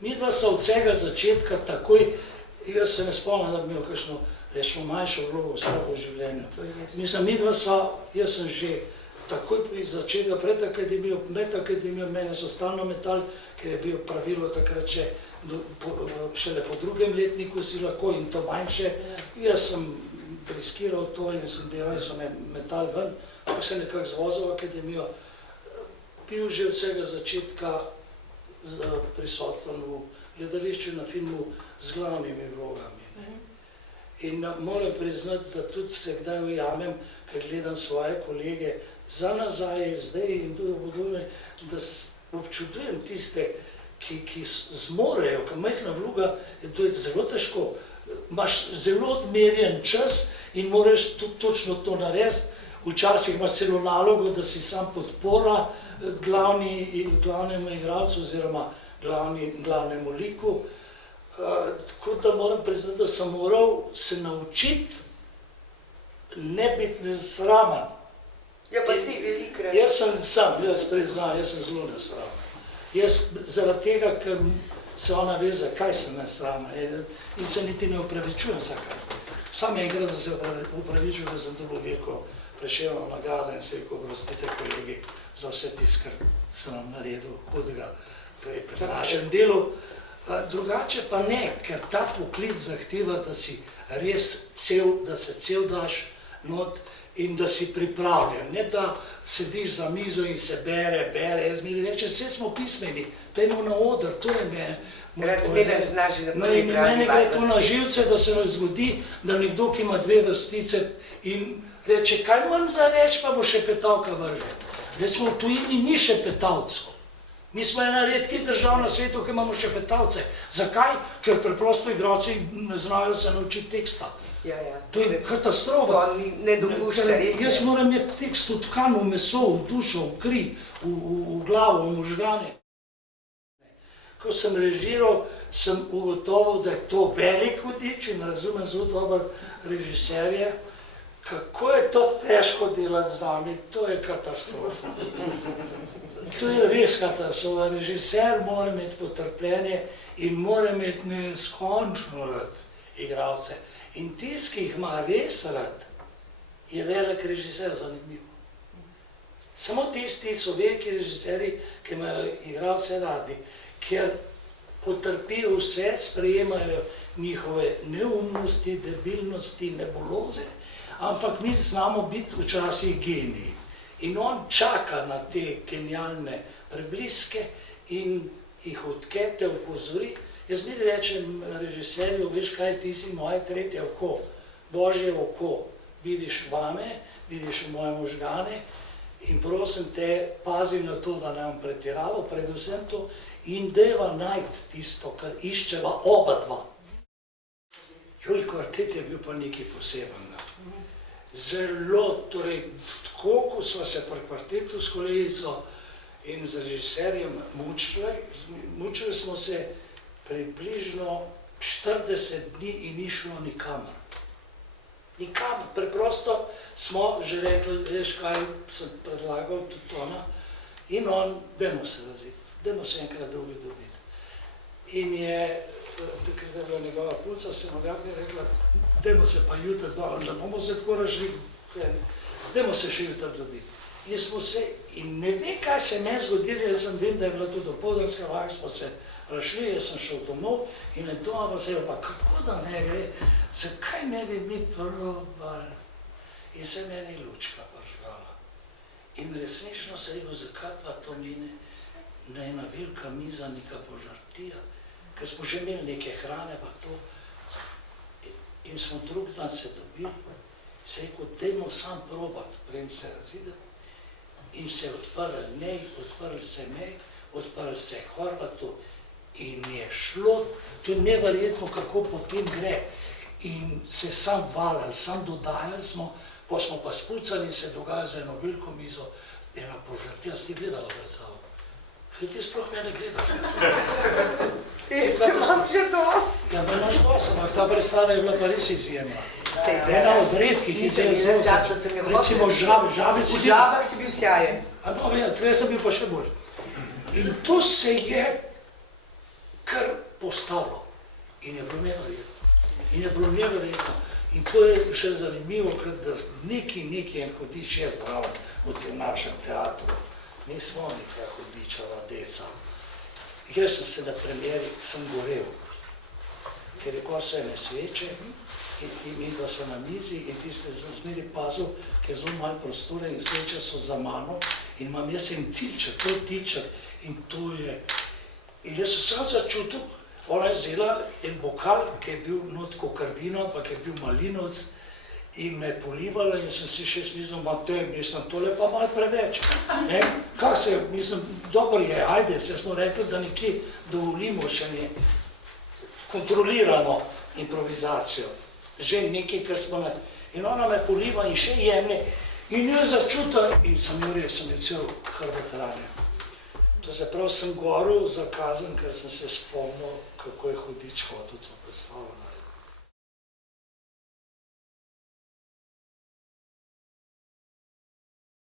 Mi dva so od vsega začetka takoj, jaz se ne spomnim, da bi imel kakšno, rečemo, manjšo vlogo v življenju. Mislim, mi dva sva, jaz sem že takoj začetka pred akademijo, med akademijo, mene so stalno metali, ker je bilo pravilo takrat še, šele po drugem letniku si lahko in to manjše. Jaz sem riskiral to in sem delal in so me metali ven, pa sem nekako zvozil v akademijo. Bil že od vsega začetka prisoten v gledališču na filmu z glavnimi vlogami. In moram priznati, da tudi se kdaj ujamem, ker gledam svoje kolege za nazaj, zdaj in tudi v podobne, da občudujem tiste, ki zmorejo, ker majhna vloga, to je zelo težko. Imaš zelo odmerjen čas in moraš tudi točno to narediti. Včasih imaš celo nalogo, da si sam podpora glavnemu igralcu oziroma glavnemu liku. Tako da moram priznati, da sem moral se naučiti ne biti nesramen. Ja, pa si velikrat. Jaz priznam, jaz sem zelo nesramen. Jaz zaradi tega, ker se ona ve, zakaj sem nesramen in se niti ne upravičujem zakaj. Sam enkrat sem se upravičil, da sem dobil veliko Prešernovo nagrado in se rekel, oprostite kolegi za vse tisto, kar sem nam naredil hudega pri našem delu. Drugače pa ne, ker ta poklic zahteva, da si res cel, da se cel daš not in da si pripravljen. Ne da sediš za mizo in se bere, jaz mi reče, vse smo pismeni, pejmo na oder, to je mene. Mene gre to na živce, da se nam zgodi, da nekdo, ki ima 2 vrstice in reče, kaj moram za reči, pa bo še petavka vrže. Zdaj smo v tujini ni še petavcev. Mi smo ena redkih držav na svetu, ki imamo še petavce. Zakaj? Ker preprosto igralci ne znajo se naučiti teksta. To je katastrofa. Ne dopušča, res ne. Jaz moram imeti tekst vtkan v meso, v dušo, v kri, v glavo, v možgane. Ko sem režiral, sem ugotovil, da je to velik vodič in razumem zelo dober režiserje. Kako je to težko delati z nami, to je katastrofa. To je res katastrofa. Režiser mora imeti potrpljenje in mora imeti neskončno rad igralce. In tisti, ki jih ima res rad, je velik režiser, zanimivo. Samo tisti so veliki režiserji, ki imajo igralce radi, ker potrpijo vse, sprejemajo njihove neumnosti, debilnosti, nebuloze, ampak mi znamo biti včasih geniji. In on čaka na te genialne prebliske in jih odkete, opozori. Jaz mi rečem režiserju, veš kaj, ti si moje tretje oko, Božje oko. Vidiš vame, vidiš moje možgane in prosim te, pazi na to, da ne bom pretiraval, predvsem to, in deva najti tisto, kar iščeva oba dva. Joj, kvartet je bil pa nekaj posebenega. Zelo, torej, tako, ko sva se pri kvartetu s kolegico in z režiserjem mučili smo se približno 40 dni in ni šlo nikamor. Nikamor, preprosto smo že rekli, veš kaj, sem predlagal tudi ona, in on, dajmo se raziti, dajmo se enkrat drugi dobiti. In je, takrat je bila njegova punca, sem objavljala rekla, dajmo se pa jutri dol, ne bomo se tako rašli, dajmo se še jutri dobiti. In smo se, in ne ve, kaj se me zgodilo, jaz sem vem, da je bila tudi opoldanska vaja, smo se rašli, jaz sem šel domov in je doma pa se je pa, kako da ne gre, zakaj ne bi mi probali? In se meni lučka pržgala. In resnično se je rekel, zakaj pa to mine, na ena velika miza, neka požartija, ker smo že imeli neke hrane pa to. In smo drug dan se dobili, se je rekel, dajmo sam probati, preden se razidem. In se je odprl nej, odprl se mej, odprl se Horvatu in je šlo, to je neverjetno, kako potem gre. In se sam valjali, sam dodajali smo, pa smo pa spucali in se dogajali za eno veliko mizo, ena požartija, si ti gledala predstavo? Ti sploh mene gledaš. Jaz imam že dost. Ja, da imaš dost, ampak ta predstava je bila pa res izjemna. Ena od redkih, ki se je zelo, recimo Žabe si bil. V Žabah si bil sjajen. No, ja, tukaj sem bil pa še bolj. In to se je kar postavilo. In je bilo neverjetno. In to je še zanimivo, da neki en hudič je zdraven v tem našem teatru. Mi smo nekaj hudičava deca. Jaz sem se na premjeri, sem gorel, ker je ko so ene sveče in mi da so na mizi in tiste sem zmeri pazil, ker je zelo malo prostora in sveče so za mano in imam jaz en tilček, to je tilček in to je. In jaz sem sam začutil, ona je vzela en bokal, ki je bil notko krvino, pa ki je bil malinovc in me je polivala in sem si še smislil, mislim, tole pa malo preveč. Kak se, mislim, dobro je, ajde, se smo rekli, da nekje dovolimo še ne kontrolirano improvizacijo. Že nekaj, kar smo ne... In ona me poliva in še jemlje in jo začutim in sem jo cel hrbet ranil. To se prav sem goril za kazen, ker sem se spomnil, kako je hudič hotel to predstavljeno.